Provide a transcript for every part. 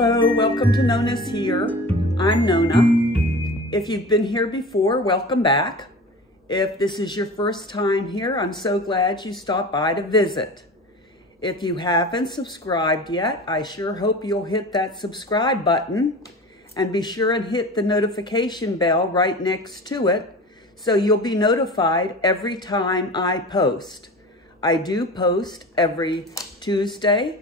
Hello, welcome to Nona's Here. I'm Nona. If you've been here before, welcome back. If this is your first time here, I'm so glad you stopped by to visit. If you haven't subscribed yet, I sure hope you'll hit that subscribe button and be sure and hit the notification bell right next to it so you'll be notified every time I post. I do post every Tuesday,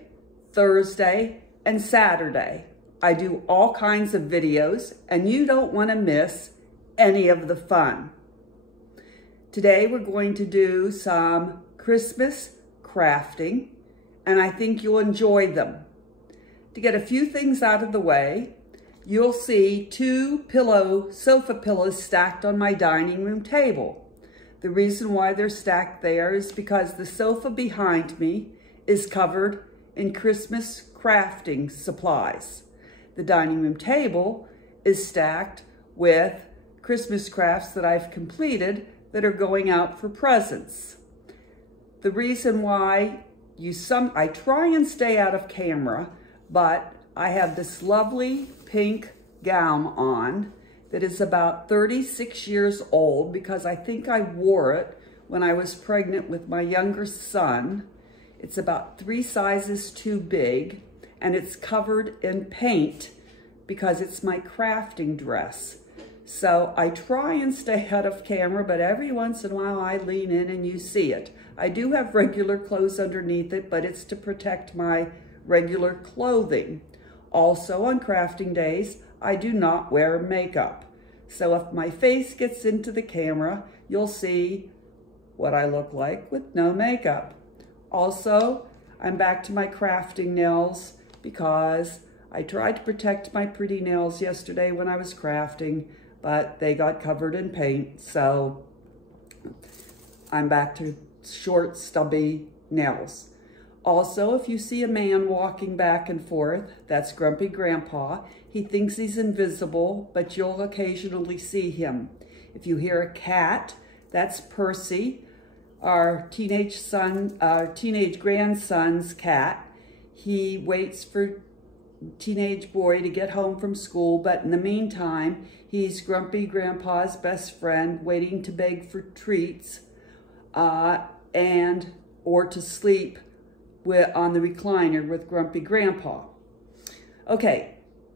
Thursday, and Saturday. I do all kinds of videos and you don't want to miss any of the fun. Today we're going to do some Christmas crafting and I think you'll enjoy them. To get a few things out of the way, you'll see two sofa pillows stacked on my dining room table. The reason why they're stacked there is because the sofa behind me is covered in Christmas crafting supplies. The dining room table is stacked with Christmas crafts that I've completed that are going out for presents. The reason why I try and stay out of camera, but I have this lovely pink gown on that is about 36 years old because I think I wore it when I was pregnant with my younger son. It's about 3 sizes too big and it's covered in paint because it's my crafting dress. So I try and stay out of camera, but every once in a while I lean in and you see it. I do have regular clothes underneath it, but it's to protect my regular clothing. Also on crafting days, I do not wear makeup. So if my face gets into the camera, you'll see what I look like with no makeup. Also, I'm back to my crafting nails because I tried to protect my pretty nails yesterday when I was crafting, but they got covered in paint, so I'm back to short, stubby nails. Also, if you see a man walking back and forth, that's Grumpy Grandpa. He thinks he's invisible, but you'll occasionally see him. If you hear a cat, that's Percy, our teenage grandson's cat. He waits for teenage boy to get home from school, but in the meantime, he's Grumpy Grandpa's best friend, waiting to beg for treats or to sleep on the recliner with Grumpy Grandpa. Okay,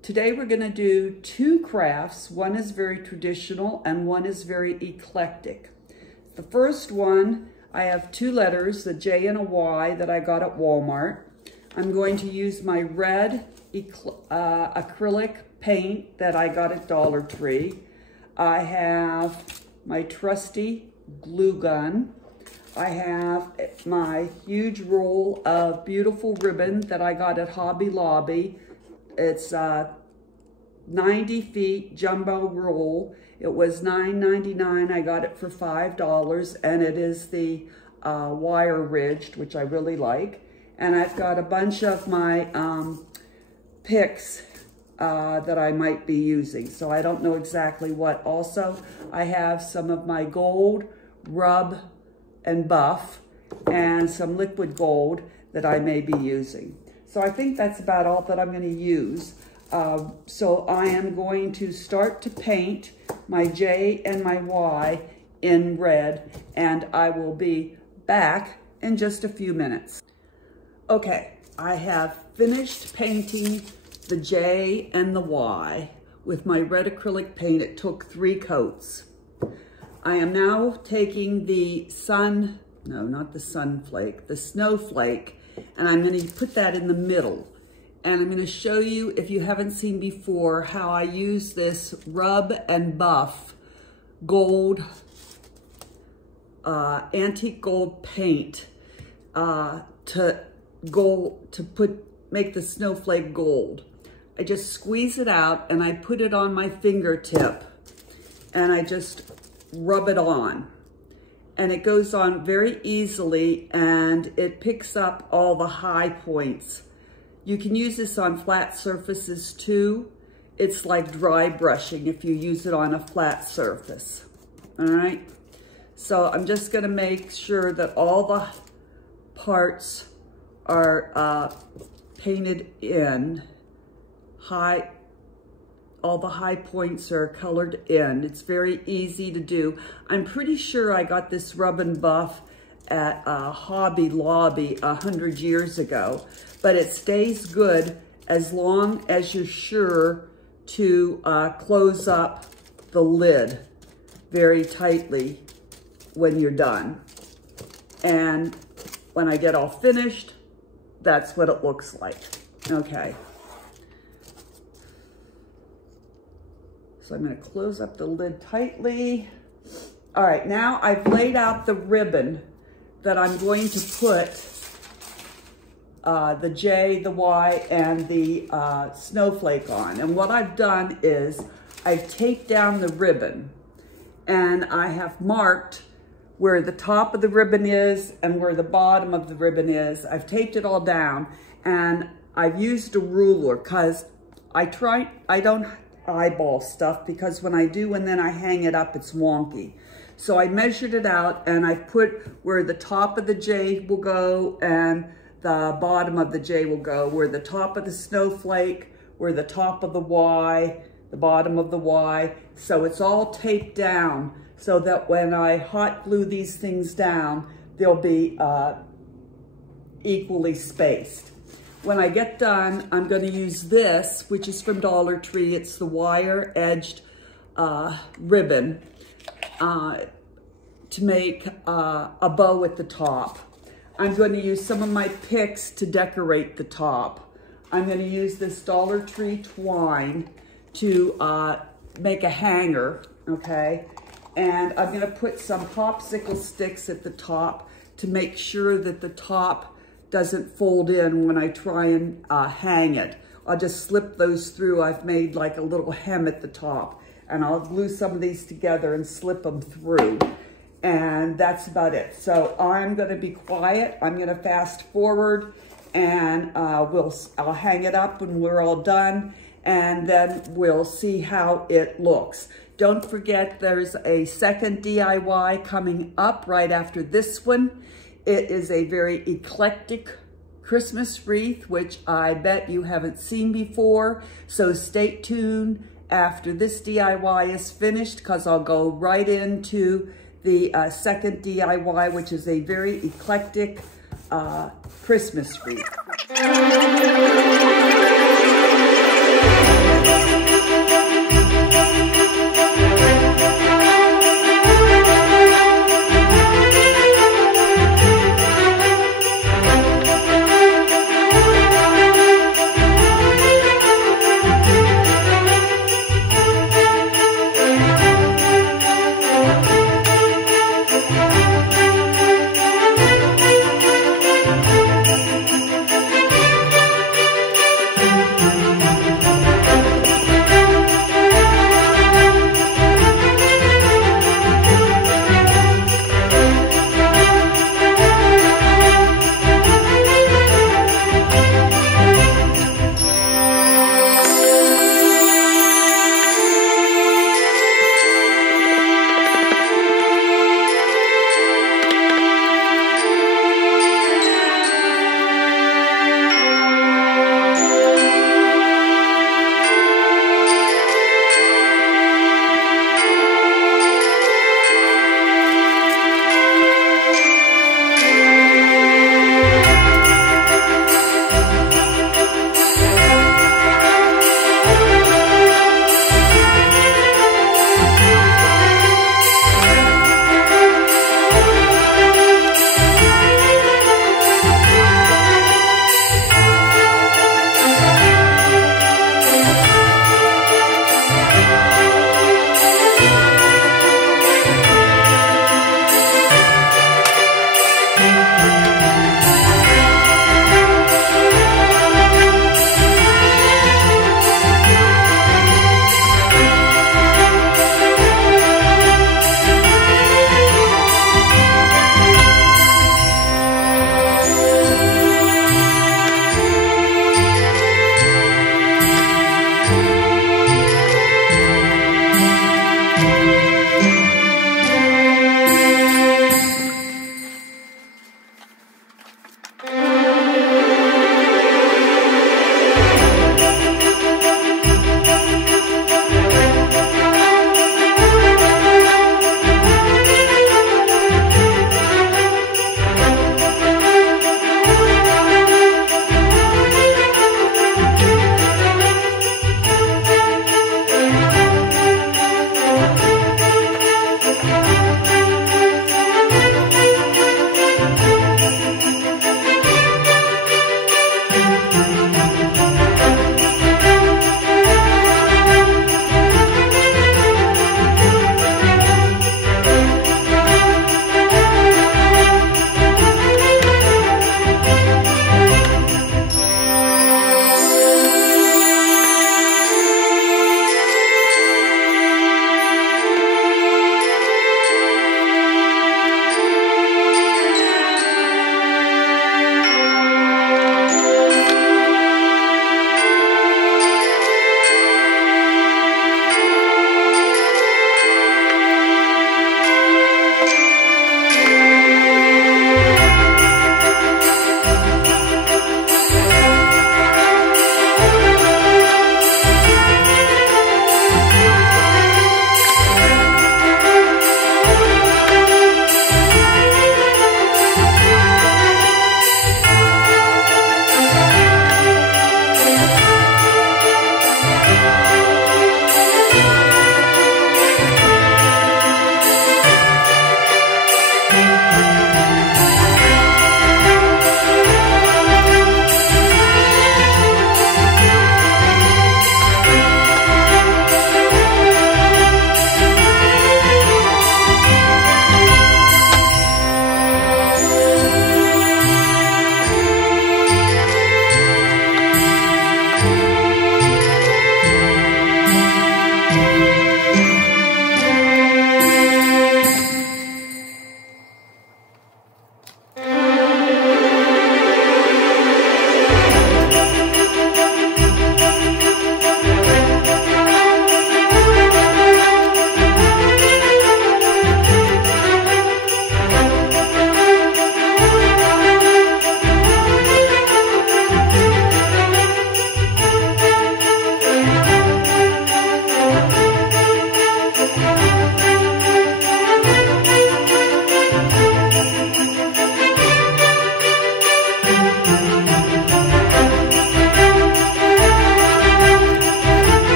today we're going to do 2 crafts. One is very traditional and one is very eclectic. The first one, I have 2 letters, the J and a Y that I got at Walmart. I'm going to use my red acrylic paint that I got at Dollar Tree. I have my trusty glue gun. I have my huge roll of beautiful ribbon that I got at Hobby Lobby. It's 90 feet jumbo roll. It was $9.99. I got it for $5, and it is the wire ridged, which I really like. And I've got a bunch of my picks that I might be using, so I don't know exactly what. Also, I have some of my gold rub and buff and some liquid gold that I may be using. So I think that's about all that I'm going to use. So I am going to start to paint my J and my Y in red, and I will be back in just a few minutes. Okay, I have finished painting the J and the Y with my red acrylic paint. It took 3 coats. I am now taking the snowflake, and I'm going to put that in the middle. And I'm going to show you, if you haven't seen before, how I use this rub and buff gold, antique gold paint make the snowflake gold. I just squeeze it out and I put it on my fingertip and I just rub it on. And it goes on very easily and it picks up all the high points. You can use this on flat surfaces too. It's like dry brushing if you use it on a flat surface. All right. So I'm just going to make sure that all the parts are painted in all the high points are colored in. It's very easy to do. I'm pretty sure I got this Rub and Buff at Hobby Lobby 100 years ago, but it stays good as long as you're sure to close up the lid very tightly when you're done. And when I get all finished, that's what it looks like. Okay. So I'm going to close up the lid tightly. All right, now I've laid out the ribbon that I'm going to put the J, the Y, and the snowflake on. And what I've done is I've taped down the ribbon, and I have marked where the top of the ribbon is and where the bottom of the ribbon is. I've taped it all down, and I've used a ruler because I don't eyeball stuff, because when I do and then I hang it up, it's wonky. So I measured it out, and I put where the top of the J will go and the bottom of the J will go, where the top of the snowflake, where the top of the Y, the bottom of the Y. So it's all taped down so that when I hot glue these things down, they'll be equally spaced. When I get done, I'm going to use this, which is from Dollar Tree. It's the wire edged ribbon to make a bow at the top. I'm going to use some of my picks to decorate the top. I'm going to use this Dollar Tree twine to make a hanger, okay? And I'm going to put some popsicle sticks at the top to make sure that the top doesn't fold in when I try and hang it. I'll just slip those through. I've made like a little hem at the top, and I'll glue some of these together and slip them through. And that's about it. So I'm gonna be quiet. I'm gonna fast forward, and I'll hang it up when we're all done, and then we'll see how it looks. Don't forget, there's a second DIY coming up right after this one. It is a very eclectic Christmas wreath, which I bet you haven't seen before. So stay tuned after this DIY is finished, because I'll go right into the second DIY, which is a very eclectic Christmas wreath.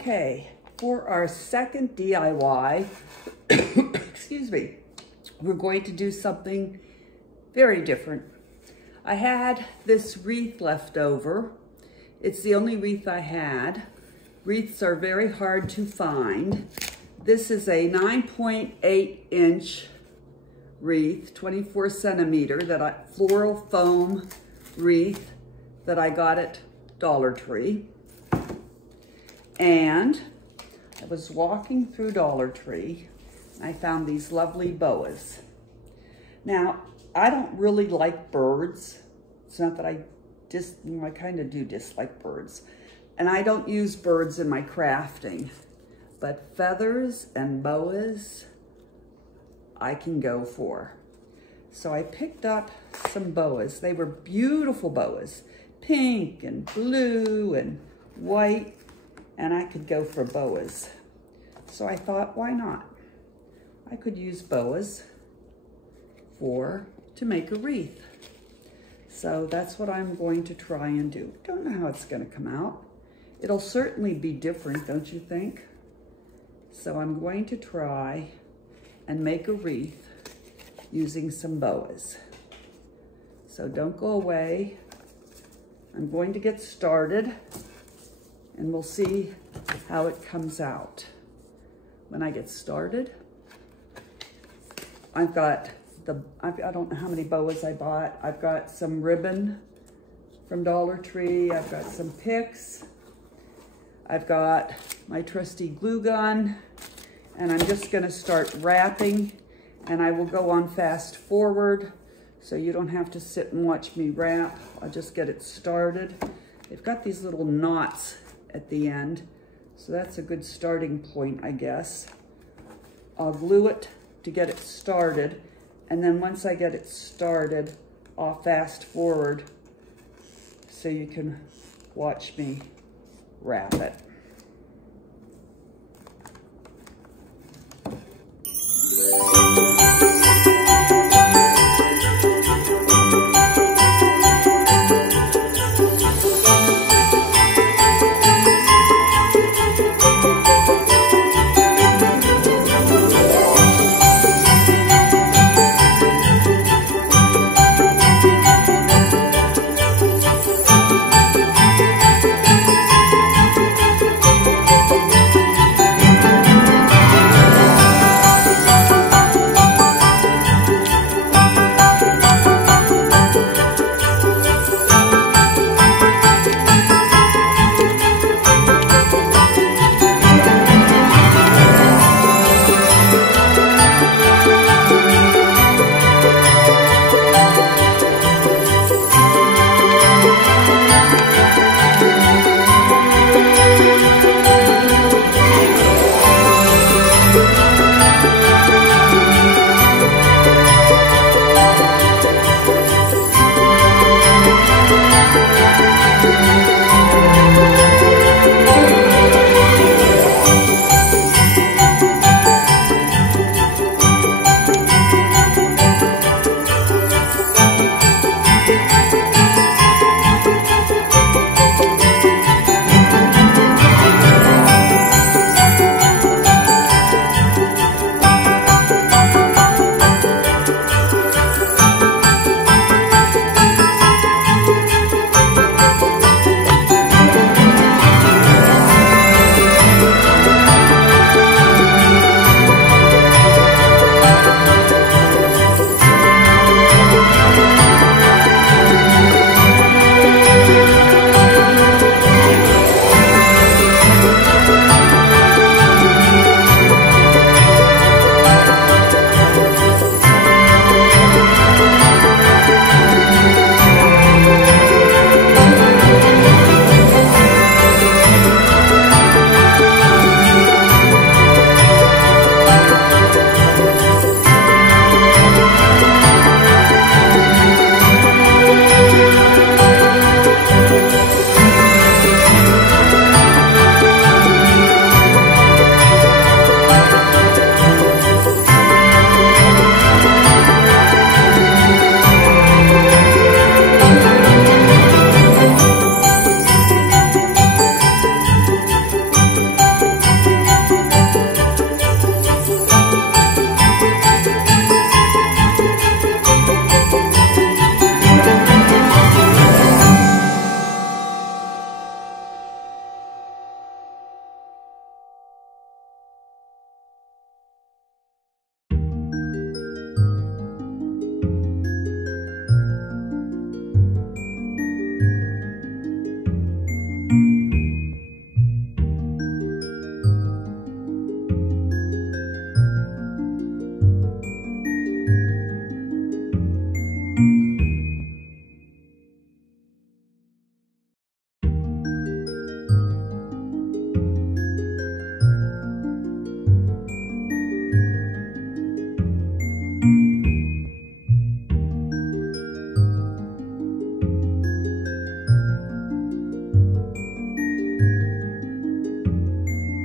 Okay, for our second DIY, excuse me, we're going to do something very different. I had this wreath left over. It's the only wreath I had. Wreaths are very hard to find. This is a 9.8 inch wreath, 24 centimeter, floral foam wreath that I got at Dollar Tree. And I was walking through Dollar Tree. I found these lovely boas. Now, I don't really like birds. It's not that I kind of do dislike birds. And I don't use birds in my crafting. But feathers and boas, I can go for. So I picked up some boas. They were beautiful boas. Pink and blue and white. And I could go for boas. So I thought, why not? I could use boas to make a wreath. So that's what I'm going to try and do. Don't know how it's going to come out. It'll certainly be different, don't you think? So I'm going to try and make a wreath using some boas. So don't go away. I'm going to get started and we'll see how it comes out. When I get started, I don't know how many boas I bought. I've got some ribbon from Dollar Tree. I've got some picks. I've got my trusty glue gun, and I'm just gonna start wrapping, and I will go on fast forward so you don't have to sit and watch me wrap. I'll just get it started. They've got these little knots at the end, so that's a good starting point, I guess. I'll glue it to get it started, and then once I get it started, I'll fast forward so you can watch me wrap it.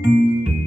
you.